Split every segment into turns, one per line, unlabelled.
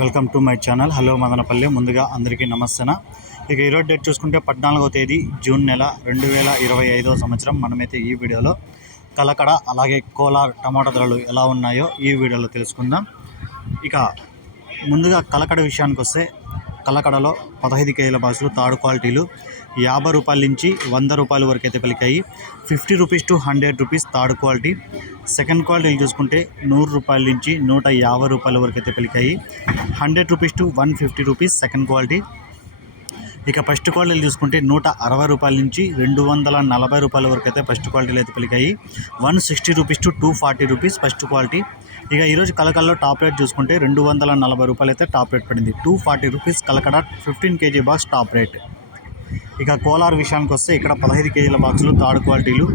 Welcome to my channel. Hello Madanapalle. ముందుగా అందరికీ నమస్తేన. ఇక ఈరోజు డేట్ చూసుకుంటే పద్నాలుగో తేదీ జూన్ నెల రెండు వేల ఇరవై ఐదో సంవత్సరం. మనమైతే ఈ వీడియోలో కలకడ అలాగే కోలార్ టమాటా ధరలు ఎలా ఉన్నాయో ఈ వీడియోలో తెలుసుకుందాం. ఇక ముందుగా కలకడ విషయానికి వస్తే కలకడలో పదహైదు కేజీల బాక్సులు థర్డ్ క్వాలిటీలు యాభై రూపాయల నుంచి వంద రూపాయల వరకు అయితే పలికాయి. Fifty rupees to hundred rupees third quality. Second క్వాలిటీలు చూసుకుంటే నూరు రూపాయల నుంచి నూట యాభై రూపాయల వరకు అయితే పలికాయి. Hundred rupees to one fifty rupees second quality. ఇక ఫస్ట్ క్వాలిటీలు చూసుకుంటే నూట అరవై రూపాయల నుంచి రెండు వందల నలభై రూపాయల వరకు అయితే ఫస్ట్ క్వాలిటీలు అయితే పలికాయి. One sixty rupees to two forty rupees first quality. ఇక ఈరోజు కలకల్లో టాప్ రేట్ చూసుకుంటే రెండు వందల నలభై రూపాయలు అయితే టాప్ రేట్ పడింది. Two forty rupees Kalakada fifteen KG box top rate. ఇక కోలార్ విషయానికి వస్తే ఇక్కడ పదహైదు కేజీల బాక్సులు థర్డ్ క్వాలిటీలు.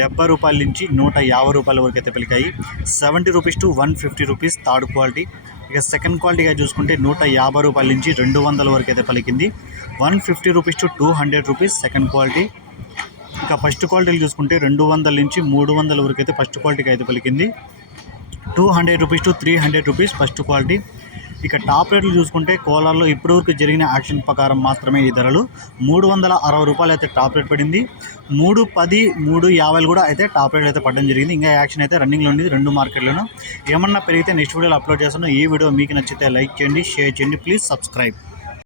డెబ్బై రూపాయల నుంచి నూట యాభై రూపాయల వరకు అయితే పలికాయి. Seventy rupees to one fifty rupees third quality. ఇక సెకండ్ క్వాలిటీగా చూసుకుంటే నూట యాభై రూపాయల నుంచి రెండు వందల వరకు అయితే పలికింది. One fifty rupees to two hundred rupees second quality. ఇక ఫస్ట్ క్వాలిటీలు చూసుకుంటే రెండు వందల నుంచి మూడు వందల వరకు అయితే ఫస్ట్ క్వాలిటీకి అయితే పలికింది. Two hundred rupees to three hundred rupees first quality. ఇక టాప్ రేట్లు చూసుకుంటే కోలార్లో ఇప్పటివరకు జరిగిన యాక్షన్ ప్రకారం మాత్రమే ఈ ధరలు. మూడు వందల అరవై రూపాయలు అయితే టాప్ రేట్ పడింది. మూడు పది మూడు యాభైలు కూడా అయితే టాప్ రేట్ అయితే పడడం జరిగింది. ఇంకా యాక్షన్ అయితే రన్నింగ్లో ఉంది రెండు మార్కెట్లను. ఏమన్నా పెరిగితే నెక్స్ట్ వీడియోలో అప్లోడ్ చేస్తాను. ఈ వీడియో మీకు నచ్చితే లైక్ చేయండి షేర్ చేయండి. Please subscribe.